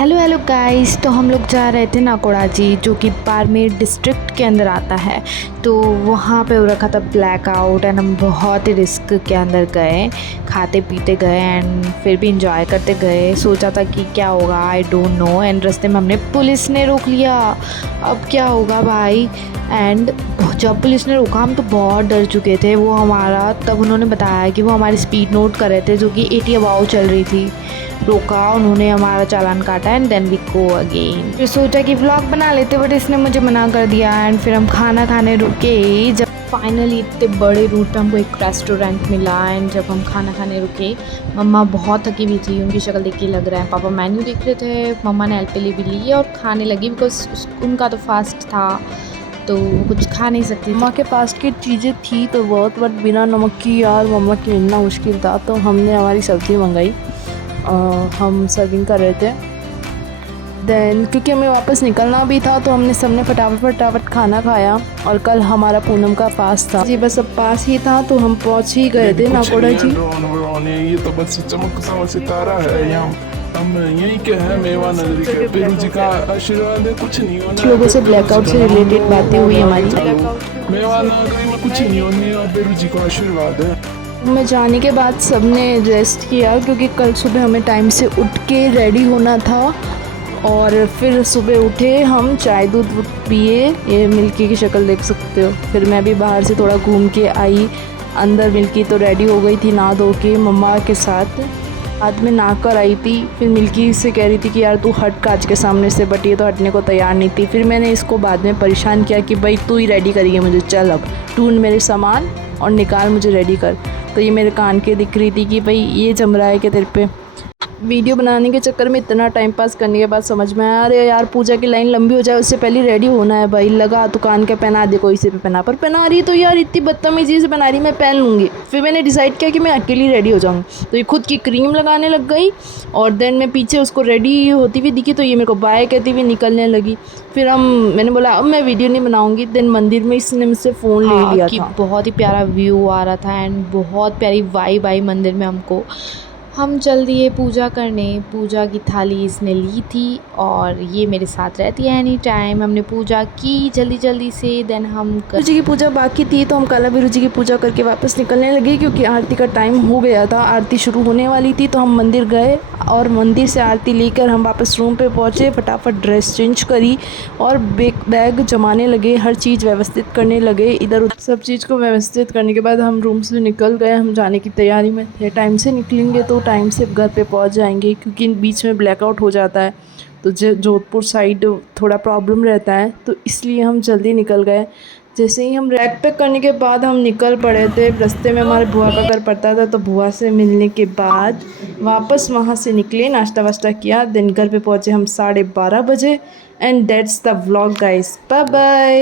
Hello hello guys. तो हम लोग जा रहे थे नाकोड़ाजी, जो कि बाड़मेर डिस्ट्रिक्ट के अंदर आता है। तो वहाँ पे हो रखा था ब्लैकआउट एंड हम बहुत ही रिस्क के अंदर गए, खाते पीते गए एंड फिर भी इंजॉय करते गए। सोचा था कि क्या होगा, आई डोंट नो। एंड रास्ते में हमने पुलिस ने रोक लिया, अब क्या होगा भाई। एंड जब पुलिस ने रोका हम तो बहुत डर चुके थे। वो हमारा तब उन्होंने बताया कि वो हमारी स्पीड नोट कर रहे थे, जो कि 80 अबाउ चल रही थी। रोका, उन्होंने हमारा चालान काटा and then we go again. फिर सोचा कि व्लॉग बना लेते, बट इसने मुझे मना कर दिया। एंड फिर हम खाना खाने रुके। जब फाइनली इतने बड़े रूट पे हमको एक रेस्टोरेंट मिला एंड जब हम खाना खाने रुके, मम्मा बहुत थकी हुई थी, उनकी शक्ल देख के लग रहा है। पापा मेन्यू देख रहे थे, मम्मा ने एलपीली भी ली और खाने लगी, बिकॉज उनका तो फास्ट था तो वो कुछ खा नहीं सकती। मम्मा के पास की चीज़ें थी तो बहुत, बट बिना नमक की यार मम्मा के मिलना मुश्किल था। तो हमने हमारी सब्ज़ी मंगाई, हम सर्विंग कर रहे थे। देन क्योंकि हमें वापस निकलना भी था तो हमने सबने फटाफट खाना खाया। और कल हमारा पूनम का फास्ट था जी, बस अब पास ही था तो हम पहुंच ही गए थे नाकोड़ा जी। ये तो बस चमक सा सितारा है यहाँ। हम यही के हैं, मेवा नगरी के। पेरू जी का आशीर्वाद है, कुछ नहीं होना। लोगों से ब्लैकआउट से रिलेटेड बातें हुई हमारी। मेवा नगरी में कुछ नहीं होने और पेरू जी का आशीर्वाद है। मैं जाने के बाद सबने रेस्ट किया, क्योंकि कल सुबह हमें टाइम से उठ के रेडी होना था। और फिर सुबह उठे हम, चाय दूध पिए, ये मिल्की की शक्ल देख सकते हो। फिर मैं भी बाहर से थोड़ा घूम के आई। अंदर मिल्की तो रेडी हो गई थी नहा धो के मम्मा के साथ। बाद में नहा कर आई थी। फिर मिल्की से कह रही थी कि यार तू हट कांच के सामने से, बट ये तो हटने को तैयार नहीं थी। फिर मैंने इसको बाद में परेशान किया कि भाई तू ही रेडी करिए मुझे, चल अब ढूंढ मेरे सामान और निकाल मुझे रेडी कर। तो ये मेरे कान के दिख रही थी कि भाई ये जम रहा है कि तेरे पे। वीडियो बनाने के चक्कर में इतना टाइम पास करने के बाद समझ में आया, अरे यार पूजा की लाइन लंबी हो जाए उससे पहले रेडी होना है भाई। लगा तो कान के पहना दे, कोई से भी पहना, पर पहना रही तो यार इतनी बदतमीजी से पहना रही, मैं पहन लूँगी। फिर मैंने डिसाइड किया कि मैं अकेली रेडी हो जाऊँ। तो ये खुद की क्रीम लगाने लग गई और देन मैं पीछे उसको रेडी होती हुई दिखी तो ये मेरे को बाय कहती हुई निकलने लगी। फिर मैंने बोला अब मैं वीडियो नहीं बनाऊँगी। देन मंदिर में इसने मुझसे फ़ोन ले लिया था। बहुत ही प्यारा व्यू आ रहा था एंड बहुत प्यारी वाइब आई मंदिर में हमको। हम चल दिए पूजा करने। पूजा की थाली इसने ली थी और ये मेरे साथ रहती है एनी टाइम। हमने पूजा की जल्दी से। देन हम गुरु जी की पूजा बाकी थी तो हम काला गुरु जी की पूजा करके वापस निकलने लगे, क्योंकि आरती का टाइम हो गया था, आरती शुरू होने वाली थी। तो हम मंदिर गए और मंदिर से आरती लेकर हम वापस रूम पे पहुँचे। फटाफट ड्रेस चेंज करी और बैग जमाने लगे, हर चीज़ व्यवस्थित करने लगे। इधर उधर सब चीज़ को व्यवस्थित करने के बाद हम रूम से निकल गए। हम जाने की तैयारी में थे। टाइम से निकलेंगे तो टाइम से घर पे पहुंच जाएंगे, क्योंकि बीच में ब्लैकआउट हो जाता है तो जोधपुर साइड थोड़ा प्रॉब्लम रहता है, तो इसलिए हम जल्दी निकल गए। जैसे ही हम बैग पैक करने के बाद हम निकल पड़े थे। रास्ते में हमारे बुआ का घर पड़ता था, तो बुआ से मिलने के बाद वापस वहाँ से निकले, नाश्ता वाश्ता किया। दिन घर पे पहुँचे हम 12:30 बजे। And that's the vlog guys, bye bye.